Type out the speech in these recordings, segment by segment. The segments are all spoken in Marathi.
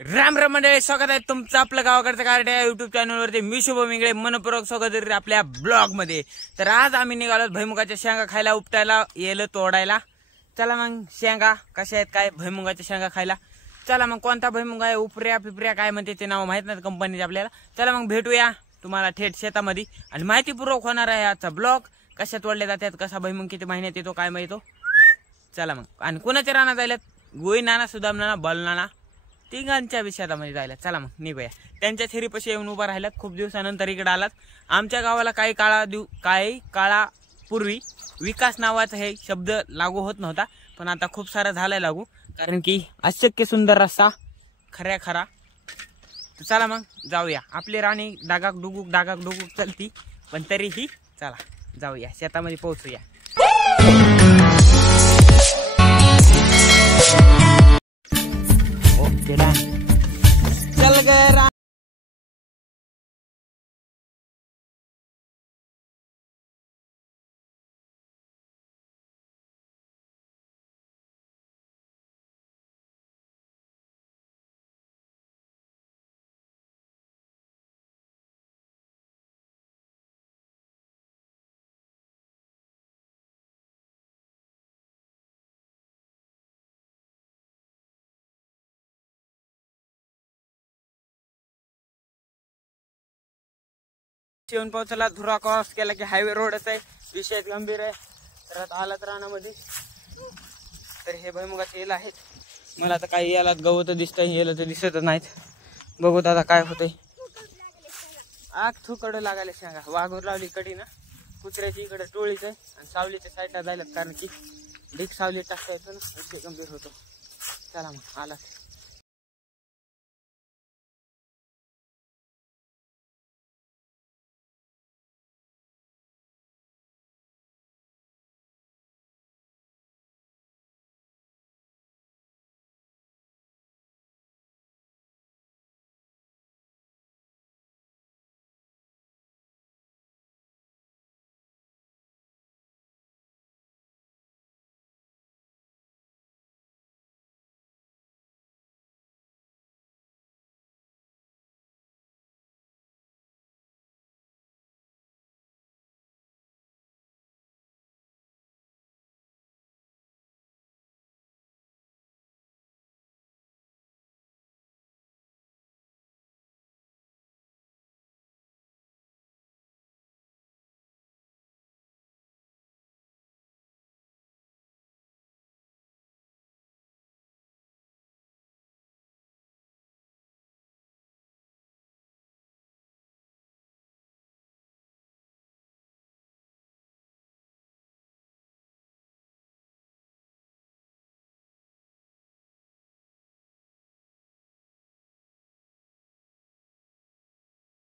राम राम मंडळी, स्वागत आहे तुमचं आपलं गावाकडचं कार्ड या युट्यूब चॅनलवरती. मी शुभम इंगळे मनपूर्वक स्वागत आहे आपल्या ब्लॉग मध्ये. तर आज आम्ही निघालो भुईमुगाच्या शेंगा खायला, उपटायला येलं तोडायला. चला मग शेंगा कशा आहेत काय, भुईमुगाच्या शेंगा खायला. चला मग कोणता भुईमुग आहे, उपऱ्या पिपऱ्या काय म्हणते ते नाव माहित नाही कंपनीचे आपल्याला. चला मग भेटूया तुम्हाला थेट शेतामध्ये आणि माहितीपूर्वक होणार आहे आजचा ब्लॉग. कशा तोडले जातात, कसा भुईमुग किती महिन्यात येतो काय माहितो. चला मग, आणि कोणाच्या रानात जायला, गोई नाना, सुदाम नाना, बल नाना, तिघांच्या शेतामध्ये जायला. चला मग निघूया. त्यांच्या थेरीपाशी येऊन उभा राहिलात, खूप दिवसानंतर इकडे आलात. आमच्या गावाला काही काळापूर्वी विकास नावाचा हे शब्द लागू होत नव्हता, पण आता खूप सारा झालाय लागू, कारण की अशक्य सुंदर रस्ता खऱ्या खरा. तर चला मग जाऊया. आपली राणी डागाक डुगुक चलती, पण तरीही चला जाऊया शेतामध्ये पोहोचूया. चल गए येऊन पोहोचला. धुरा क्रॉस केला की हायवे रोडच आहे. विषय गंभीर आहे. तर आलात रानामध्ये. तर हे भुईमुगाचे येल आहेत. मला आता काही याला गवत दिसतंय, येलं तर दिसतच नाहीत. बघू दादा काय होतंय. आग थुकडं लागायला शेंगा. वाघूर लावली कडी ना, कुत्र्याची इकडे टोळीच आहे आणि सावलीच्या साईडला जायला, कारण की ढीक सावली टाकता येतो ना, विषय गंभीर होतो. चला मग आलात.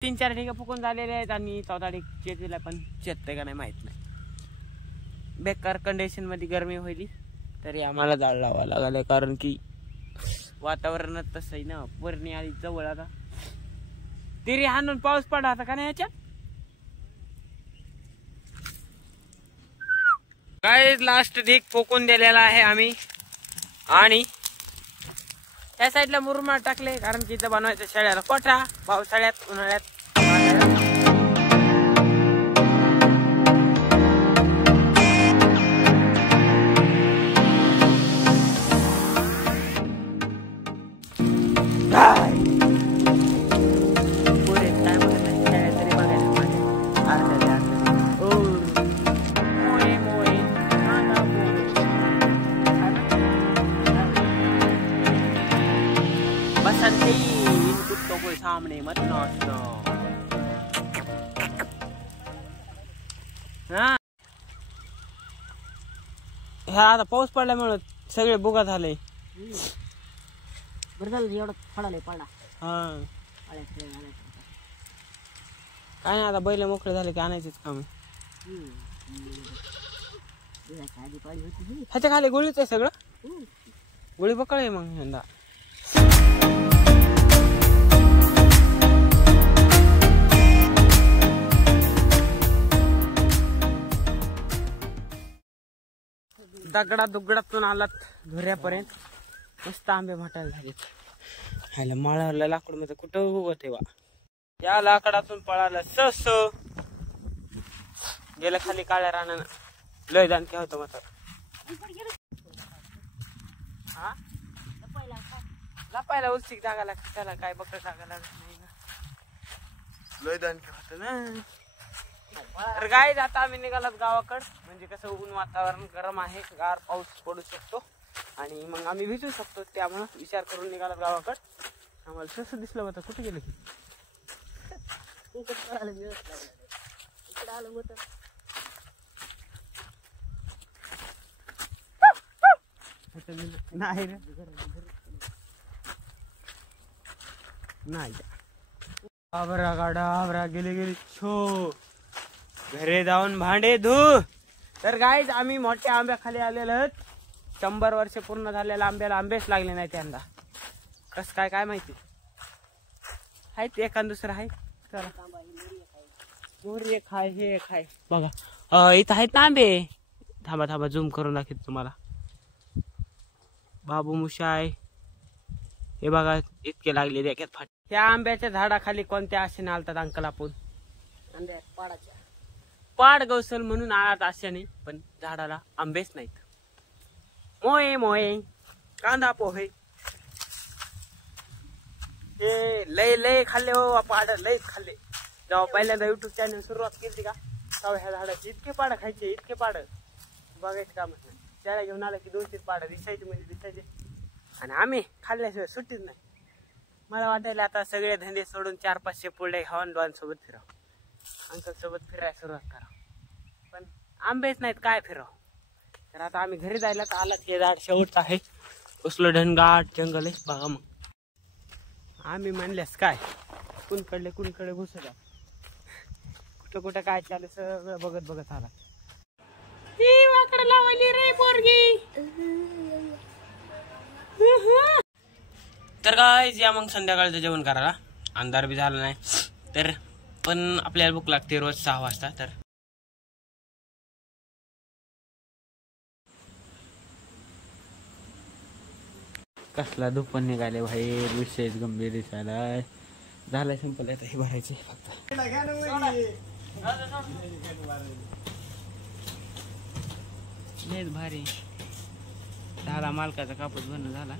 तीन चार ठिकाण फुकून झालेले आहेत आणि चौथा ठिकाण पण चेतते का नाही माहित नाही. बेकार कंडिशन मध्ये गरमी होईल तरी आम्हाला जाळ लावा लागले, कारण की वातावरणात तसं आहे ना. परणी आली जवळ, आता तिरी हाणून पाऊस पडा आता का नाही याच्यात. काय लास्ट ढीक फुकून दिलेला आहे आम्ही, आणि त्या साईडला मुरमाड टाकले, कारण की इथं बनवायचं शेळ्याला कोठा. पावसाळ्यात उन्हाळ्यात सामने मत नाचना. हा आता पाऊस पडल्यामुळे सगळे बुगा झाले. बरं झालं एवढं पडाले पडला. हा काय नाही, आता बैल मोकळे झाले की आणायचेच काम. ह्याच्या खाली गोळीच आहे सगळं. गोळी बकळ आहे मग यंदा. दगडा दुगडातून आलात धुऱ्यापर्यंत. मस्त आंबे म्हटायला झाले. खायला माळाला लाकूड मध्ये कुठं उगत आहे बा. या लाकडातून पळालं सस गेलं खाली काळ्या रानानं. लय दान काय होतं मात्र. हा लपायला उलसिक जागा लागते त्याला, काय बकड जागा लागत नाही ना. लय दान काय होतं ना. तर गाईज आता आम्ही निघालात गावाकड. म्हणजे कसं ऊन वातावरण गरम आहे, गार पाऊस पडू शकतो आणि मग आम्ही भिजू शकतो. त्यामुळं विचार करून निघालात गावाकड. आम्हाला कसं दिसलं होतं, कुठे गेलं की नाही रे नाही. आबरा गाडा आबरा गेले गेले छो घरे जाऊन भांडे धू. तर गाईज आम्ही मोठ्या आंब्याखाली आलेलो आहोत. 100 वर्ष पूर्ण झालेल्या आंब्याला आंबेच लागले नाही त्यांना. कस काय काय माहिती. आहेत एखाद दुसरं आहे. चला मोरी एक आहे, हे एक आहे बघा. इथं आहेत ना आंबे. थांबा थांबा झूम करून दाखवतो तुम्हाला. बाबू मुशाय हे बघा इतके लागले देखत फाट. त्या आंब्याच्या झाडाखाली कोणत्या आशेने आलतात अंकल आपण. पाड गवसल म्हणून आलात आशेने, पण झाडाला आंबेच नाहीत. मोये मोये कांदा पोहे हे लय लय खाल्ले हो. पाड लय खाल्ले. जेव्हा पहिल्यांदा युट्यूब चॅनल सुरुवात केली का तेव्हा ह्या झाडाची इतके पाड खायचे, इतके पाड बघायचं काम नाही. त्याला घेऊन आलं की 2-3 पाड दिसायचे म्हणजे दिसायचे. आणि आम्ही खाल्ल्याशिवाय सुट्टीच नाही. मला वाटायला आता सगळे धंदे सोडून 400-500 पुढे खाऊन डॉन सोबत फिराव, अंकल सोबत फिरायला सुरुवात करावं. पण आंबेच नाहीत, काय फिराव. तर आता आम्ही घरी जायला तर आलाच. हे झाड शेवटचं आहे. उसलं ढनगाट जंगल आहे बघा. मग आम्ही म्हणल्यास काय कुणकडे घुसत कुठं कुठं काय चालू सगळं बघत बघत आला. लावली रे पोरगी. तर काय या मग संध्याकाळचं जेवण करायला. अंधार बी झाला नाही तर, पण आपल्याला भूक लागते रोज 6 वाजता. तर कसला धुपण निघाले बाहेर. विशेष गंभीर दिसायला झालाय. संपलं आता हे भरायचे फक्त. लयच भारी झाला. मालकाचा कापूस भरणं झाला.